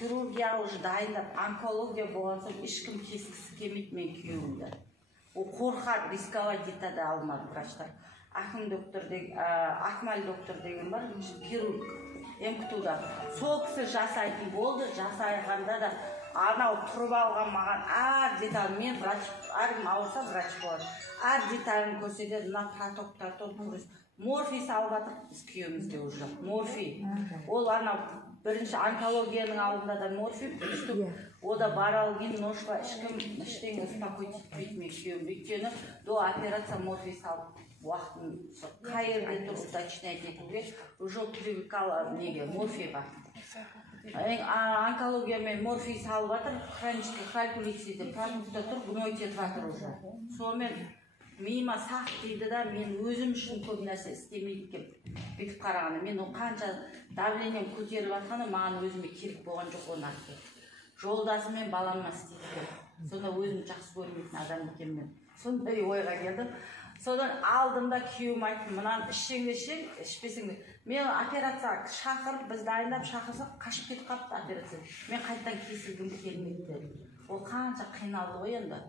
хирургия уже дайындап, онкология болған соң ешкім кескісі келмейді мен күйеуімді. Ол қорқады, рисковать етеді алмады врачтар. Акмал доктор деген бар, хирург, МКТУ-да. Сол кісі жасайтын болды, жасайғанда да анау тұрып алған маған әр деталь, мен врач, әркім ауырса врач болады. Әр деталін көрсетеді, мына протоктар, морфий салып жатыр біз күйеуімізде уже. Морфий. Ол анау бірінші онкологияның алдында да морфий, ода барал кейін ножқа ешкім іштен успокойтып етпейді мен күйеуімді. Өйткені до операция морфий салып уақытын қай жерде тұр уточнять етуге уже привыкала неге морфийға. Онкологиямен морфий салып жатыр, хронический калькулицийде продукта тұр, гной кетіп жатыр уже. Сонымен миыма сақ дейді да, мен өзім үшін көп нәрсе істемейді кеп бүйтіп қарағаны. Мен қанша давлением көтеріп жатқаны маған өзіме керек болған жоқ оны артты. Жолдасымен баламма істейді. Сонда өзім жақсы көрмейтін адам екен мен. Сондай ойға келдім. Содан алдымда күйеуім айтты, мынаны ішсеңде ішең, ішпесеңде. Мен операция шақырып, біз дайындап шақырсақ, қашып кетіп қапты операция. Мен қайттан кесілгім келмейді. Ол қанша қиналды ғой енді.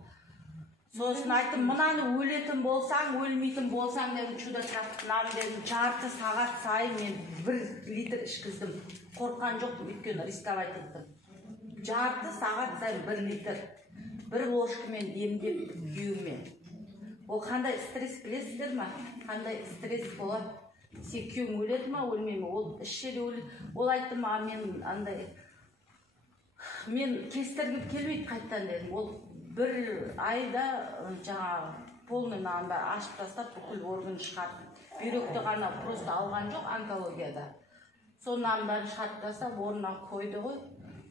Сосын айттым, мынаны өлетін болсаң, өлмейтін болсаң дедім, чудо трафтынан дедім, жарты сағат сайын мен 1 литр ішкіздім. Қорққан жоқтым, өйткені рисковать еттім. Жарты сағат сайын 1 литр. 1 ложкамен демдеп күйеуіммен. Ол қандай стресс білесіздер ма? Қандай стресс болады? Сен күйеуің өледі ма, өлмей ме? Ол ішшеде өледі. Ол айтты ма, мен кестіргіп келмейді қайттан дедім. Ол 1 айда жаңағы полный нанды ашып тастап, бүкіл орган шығарды. Бүйректі ғана просто алған жоқ онкологияда. Сол нандарын шығарып тастап, орнына қойды ғой.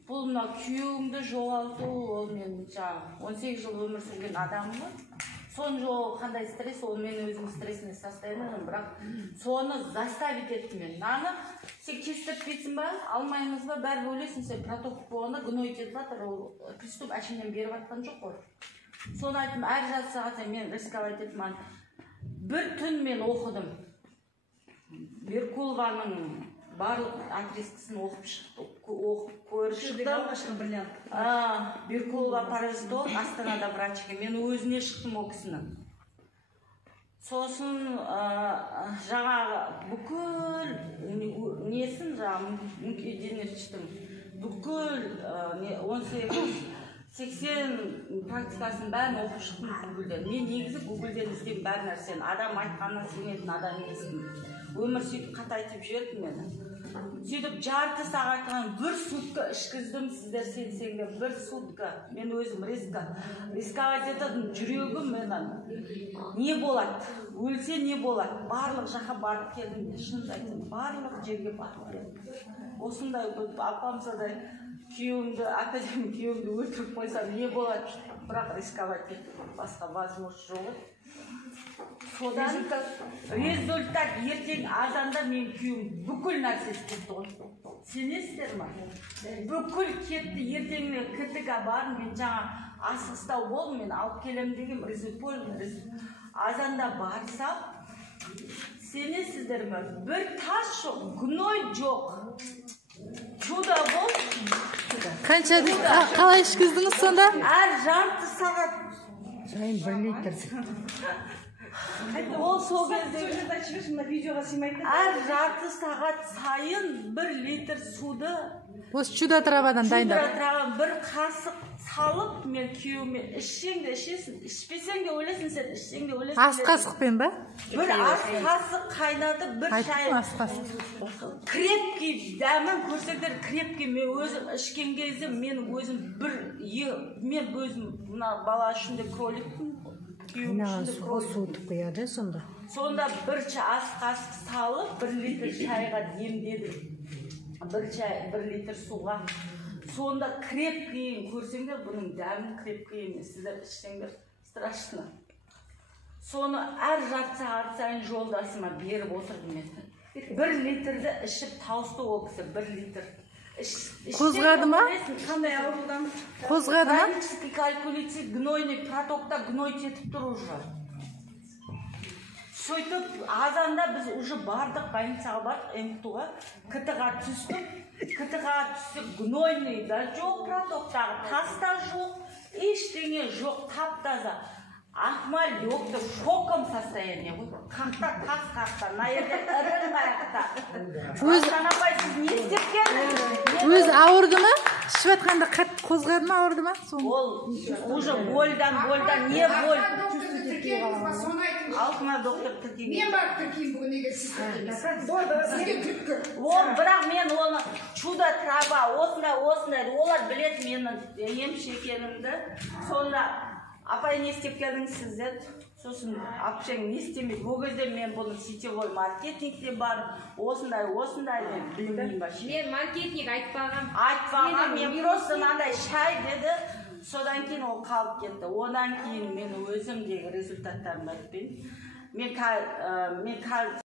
Бұл мына күйеуімді жоғалту, ол мен жаңағы 18 жыл өмір сүрген адамым ғой. Соны жол қандай стресс, ол мен өзім стрессіне состояние, бірақ соны заставить етті мен. Наны сен кестіріп кетсін ба, алмаймыз ба, бәрі өлесің, сен проток болғанда гной етіп жатыр, ол приступ әшімнен беріп жатқан жоқ қой. Соны айттым, әр жарты сағат мен рисковать еттім. Bir түн мен оқыдым. Меркулованың барлық отрезкісін оқып көріп шықтым. Меркулова паразитолог, Астанада врачыға. Мен өзіне шықтым ол кісінің. Сосын жаңағы бүкіл несін мүмкеденер шықтым. Бүкіл 18-80 практикасын бәрін оқып шықтым Гуглден. Мен негізі Гуглден іздеймін бәр нәрсені. Адам айтқаннан сенетін адам емеспін. Өмір сөйтіп қатайтып жіберді мені. Сөйтіп жарты сағаттан 1 сутка ішкіздім, сіздер сенсеңдер 1 сутка. Мен өзім рисковать ететін жүрегім менен. Не болады? Өлсе не болады? Барлық жаққа барып келдім. Шынымды айтсам, барлық жерге барып келдім. Осындай апамсадай күйеуімді, академик күйеуімді өлтіріп қойсам не болады? Бірақ рисковать еттім. Басқа возможность жоқ. Содан результат ертең азанда мен күйеуім бүкіл нәрсе істетті ғой. Сенесіздер ма? Бүкіл кетті, ертеңіне КТК бардым, мен жаңа асығыстау болдым, мен алып келем деген азанда барсам, сенесіздер ма? Bir тас жоқ, гной жоқ. Чудо болды. Қанша қалай ішкіздіңіз сонда? Әр жарты сағат сайын 1 литр. Ол сол кезде әр жарты сағат сайын 1 литр суды осы чудо травадан дайындап. Чудо травадан 1 қасық салып, мен күйеуіме ішсең де ішесің, ішпесең де өлесің, сен ішсең де өлесің. Ас қасықпен ба? 1 ас қасық қайнатып, 1 шай. Ас қасық. Крепкий дәмін көрсеңдер, крепкий. Мен өзім ішкен кезде мен өзім мен өзім мына бала үшін де кроликпін. Суытып қояды сонда. Сонда 1 ас қасық салып, 1 литр шайға демдедім. 1 литр суға. Сонда крепкий көрсеңдер, бұның дәмін крепкий емес. Сіздер ішсеңдер страшно. Соны әр жарты сағат сайын жолдасыма беріп отырдым мен. 1 литрді ішіп таусты ол кісі, 1 литр. Қозғады ма? Қандай аурудан? Қозғады ма? Хронический калькулиций, гнойный протокта гной кетіп тұр уже. сөйтіп азанда біз уже бардық больницаға бардық МТУға, КТ-ға түстік. КТ-ға түстік, гнойный да жоқ, протоктағы тас та жоқ, ештеңе жоқ, тап-таза. Ахмал доктор в шоковом состоянии. Қақта, тас қақта, на жерде ірің аяқта. Асан апай, сіз не істеп келдіңіз? Өзі ауырды ма? Ішіп жатқанда қатты қозғады ма, ауырды ма? Ол уже больдан, не боль. Алтына доктор тіркеген. Мен барып тіркеймін бүгін егер сіз тіркемесеңіз. Сізге түрткі. Бірақ мен оны чудо трава, осындай, олар білет менің емші екенімді. Сонда апай не істеп келдіңіз сіз деді. Сосын апшаң не істемейді. Ол кезде мен бұны сетевой маркетингте бар, осындай деп білмеймін ба. Мен маркетинг айтпағам. Мен просто мынандай шай деді. Содан кейін ол қалып кетті. Одан кейін мен өзімдегі результаттарымды айтпаймын. Мен